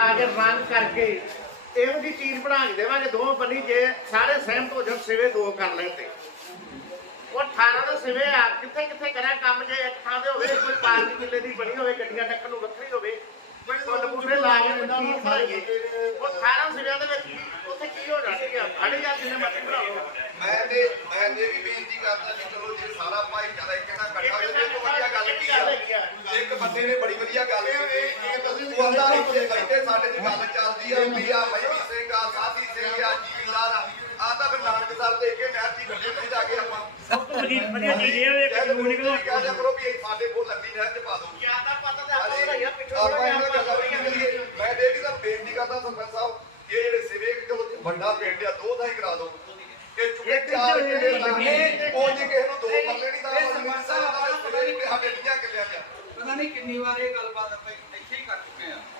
ਆ ਕੇ ਰੰਗ ਕਰਕੇ। ਇਹੋ ਜੀ ਚੀਜ਼ ਬਣਾ ਕੇ ਦੇਵਾਂਗੇ, ਦੋ ਬੰਨੀ ਜੇ ਸਾਰੇ ਸਹਿਮਤ ਹੋ ਜਾਣ, ਸਿਵੇ ਦੋ ਕਰ ਲੈਣ ਤੇ। ਉਹ 18 ਦੇ ਸਿਵੇ ਆ, ਕਿੱਥੇ ਕਿੱਥੇ ਕਰਿਆ ਕੰਮ ਜੇ ਇੱਕ ਥਾਂ ਤੇ ਹੋਵੇ, ਕੋਈ ਪਾਰਟੀ ਕਿੱਲੇ ਦੀ ਬਣੀ ਹੋਵੇ, ਗੱਡੀਆਂ ਟੱਕਰ ਨੂੰ ਵੱਖਰੀ ਹੋਵੇ, ਕੋਈ ਫੁੱਲ ਬੂਟੇ ਲਾ ਕੇ ਕੀ। ਬਣਾਈਏ ਉਹ 18 ਸਿਵਿਆਂ ਦੇ ਵਿੱਚ ਕੀ- ਉੱਥੇ ਕੀ ਹੋ ਜਾਣੀ ਆ ਫੜੇ ਜਾਂ ਜਿੰਨੇ ਮਰਜ਼ੀ ਬਣਾਓ ਮੈਂ ਤੇ ਮੈਂ ਤੇ ਵੀ ਬੇਨਤੀ ਕਰਦਾ ਜੀ, ਚਲੋ ਜੇ ਸਾਰਾ ਭਾਈਚਾਰਾ ਇੱਕ ਨਾਲ ਇਕੱਠਾ ਹੋ ਜਾਵੇ ਤਾਂ ਵਧੀਆ ਗੱਲ ਕੀ ਆ? ਇੱਕ ਬੰਦੇ ਨੇ ਬੜੀ ਵਧੀਆ ਗੱਲ ਕੀਤੀ। ਉਹਦਾ ਨਹੀਂ ਕੋਈ ਬੈਠੇ ਸਾਡੇ ਚ ਗੱਲ ਚੱਲਦੀ ਆ ਵੀ ਆ ਭਾਈ ਸਿੰਘ ਆ ਸਾਥੀ ਸਿੰਘ ਆ ਜੀਵਦਾਰ ਆ ਆ ਤਾਂ ਫਿਰ ਨਾਨਕ ਸਾਹਿਬ ਦੇ ਕੇ ਨਹਿਰ ਦੀ ਗੱਡੀ ਨਹੀਂ ਜਾ ਕੇ ਆਪਾਂ ਸਭ ਤੋਂ ਵਧੀਆ ਵਧੀਆ ਚੀਜ਼ ਇਹ ਹੈ ਕਿ ਕਾਨੂੰਨ ਨਿਕਲੋ ਕਹਿ ਦਿਆ ਕਰੋ ਵੀ ਇਹ ਸਾਡੇ ਕੋਲ ਲੱਗੀ ਨਹਿਰ ਚ ਪਾ ਦਿਓ ਜ਼ਿਆਦਾ ਪਤਾ ਤਾਂ ਆਪਾਂ ਬਣਾਈਆਂ ਪਿੱਛੋਂ ਆਪਾਂ ਇਹਨਾਂ ਆਪਾਂ ਗੱਲਾਂ ਮੈਂ ਡੇਢੀ ਦਾ ਬੇਨਤੀ ਕਰਦਾ ਸਰਪੰਚ ਸਾਹਿਬ ਇਹ ਜਿਹੜੇ ਸਿਵੇਕ ਚਲੋ ਵੱਡਾ ਪਿੰਡ ਆ ਦੋ ਦਾ ਹੀ ਕਰਾ ਦਿਓ ਇਹ ਚੁੱਕੇ ਚਾਰ ਕਿੱਲੇ ਲੱਗੇ ਉਹ ਜੇ ਕਿਸੇ ਨੂੰ ਦੋ ਮਰਲੇ ਨਹੀਂ ਤਾਂ ਪਤਾ ਨਹੀਂ ਸਾਡੇ 20 ਕਿੱਲਿਆਂ ਚ ਪਤਾ ਨਹੀਂ ਕਿੰਨੀ ਵਾਰ ਇਹ ਗੱਲਬਾਤ ਆਪਾਂ ਇੱਥੇ ਹੀ ਕਰ ਚੁੱਕੇ ਆ